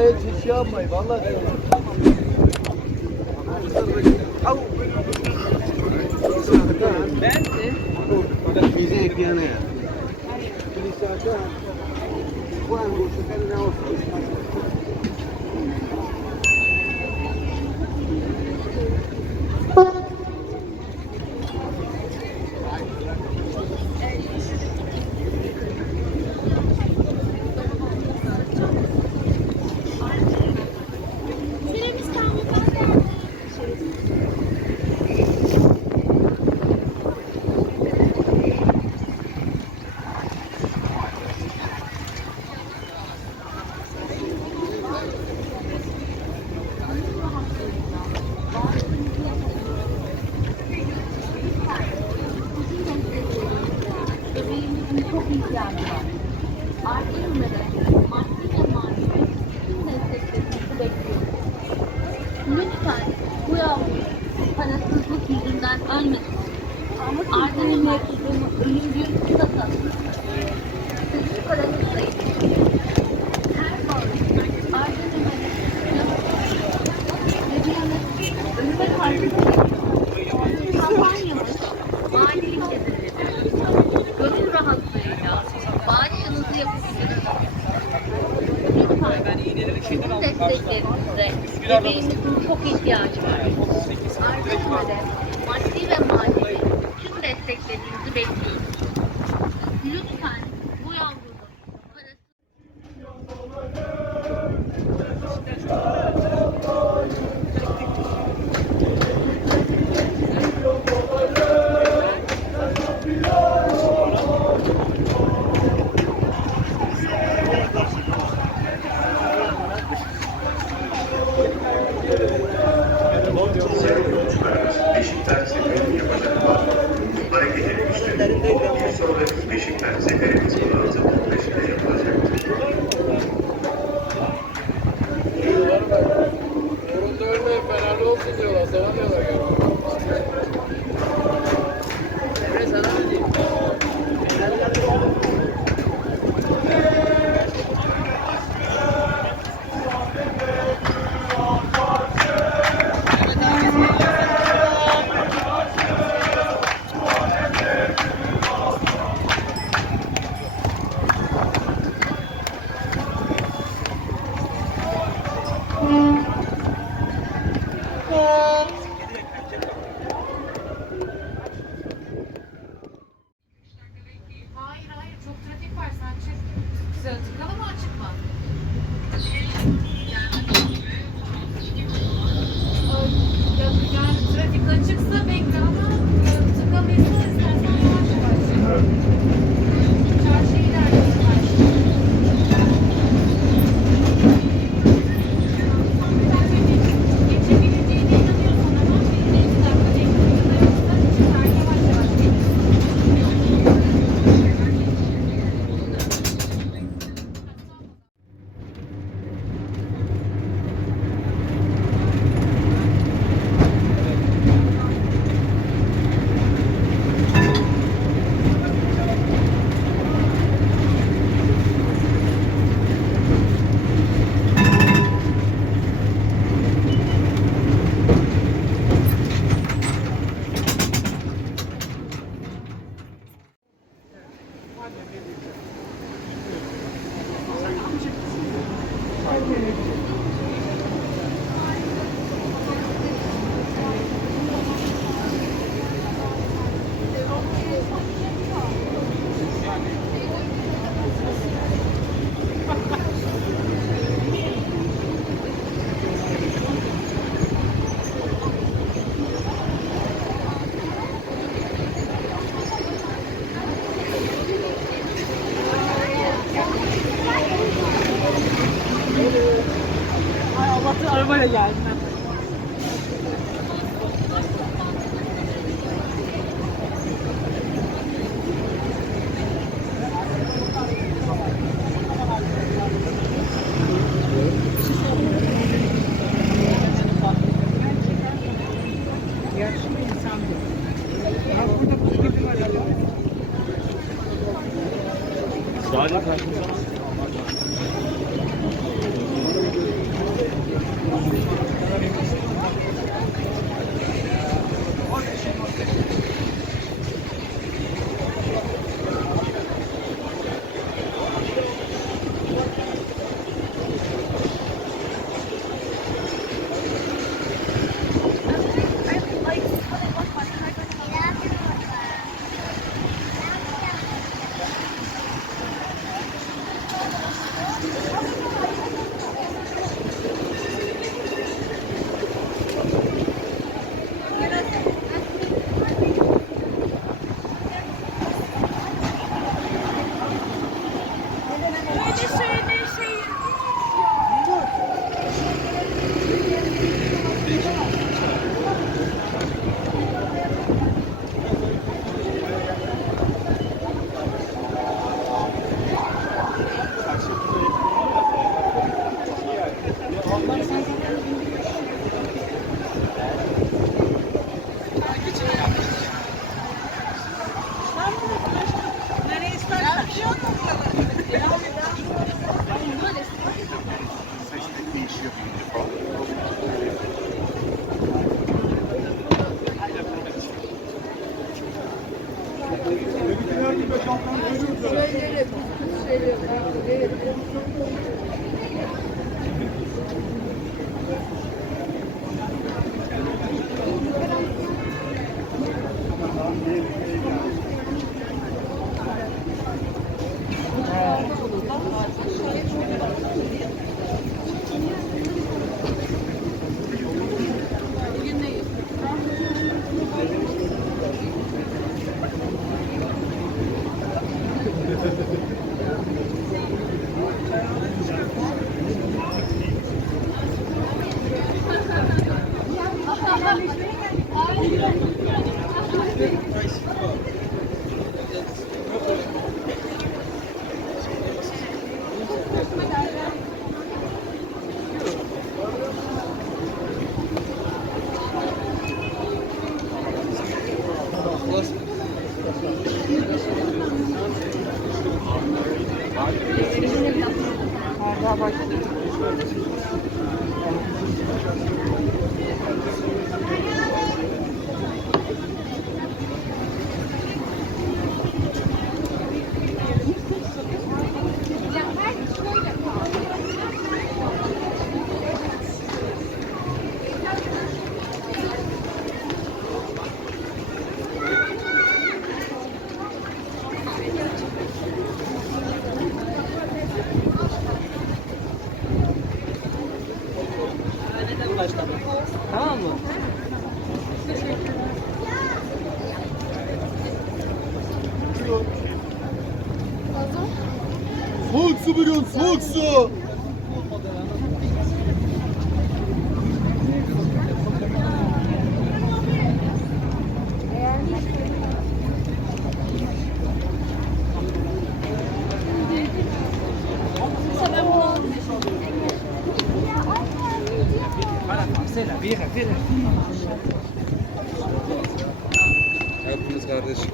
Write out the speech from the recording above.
Vallahi hiç şey yapmayın. Vallahi. Ben de. Bize ekleyen ya. Çok ihtiyacı var. Artırmadan maddi ve manevi tüm desteklerinizi bekliyoruz. Lütfen bu yavru parasızlık yüzünden ölmesin. Arda'nın mektubunu ölümcül tutasın. Sizin paranızla her bağlı Arda'nın ölüme karşı kampanyamız valilik edildi. Gönül rahatlığıyla bağışınızı yapabilirsiniz. Lütfen sizin desteklerinize bebeğimizin çok ihtiyacı var. Arda'da maddi ve manevi tüm desteklerinizi bekliyoruz. Lütfen bu yavrunun parası... Beşiktaş seferini yapacak olan hareket etmiştir. Bir sonraki Beşiktaş seferimiz 16.15'te yapılacaktır. Yorunda ölmeyin, fenerli olsun diyorlar. Sana diyorlar. Evet, sana ne diyeyim? Hayır, çok trafik var. Sen çık. Tıkalı mı açık mı? Yani trafik açıksa bekle ama tıkalıysa istersen yavaş yavaş. Çarşıya ilerleyelim belki. Geçebileceğine inanıyorsan ama bir 5 dakika bekle ya da yoksa çıkar yavaş yavaş geç. Allah'tan arabayla geldim. Yaşlı bir insan bu. Ya burada kuş gibi var ya. Sadece karşımıza Nereye istersen. Hala başladı. Tamam mı? Soğuk su bugün, soğuk su. Marcela, vieja, vieja. Hepiniz kardeşim.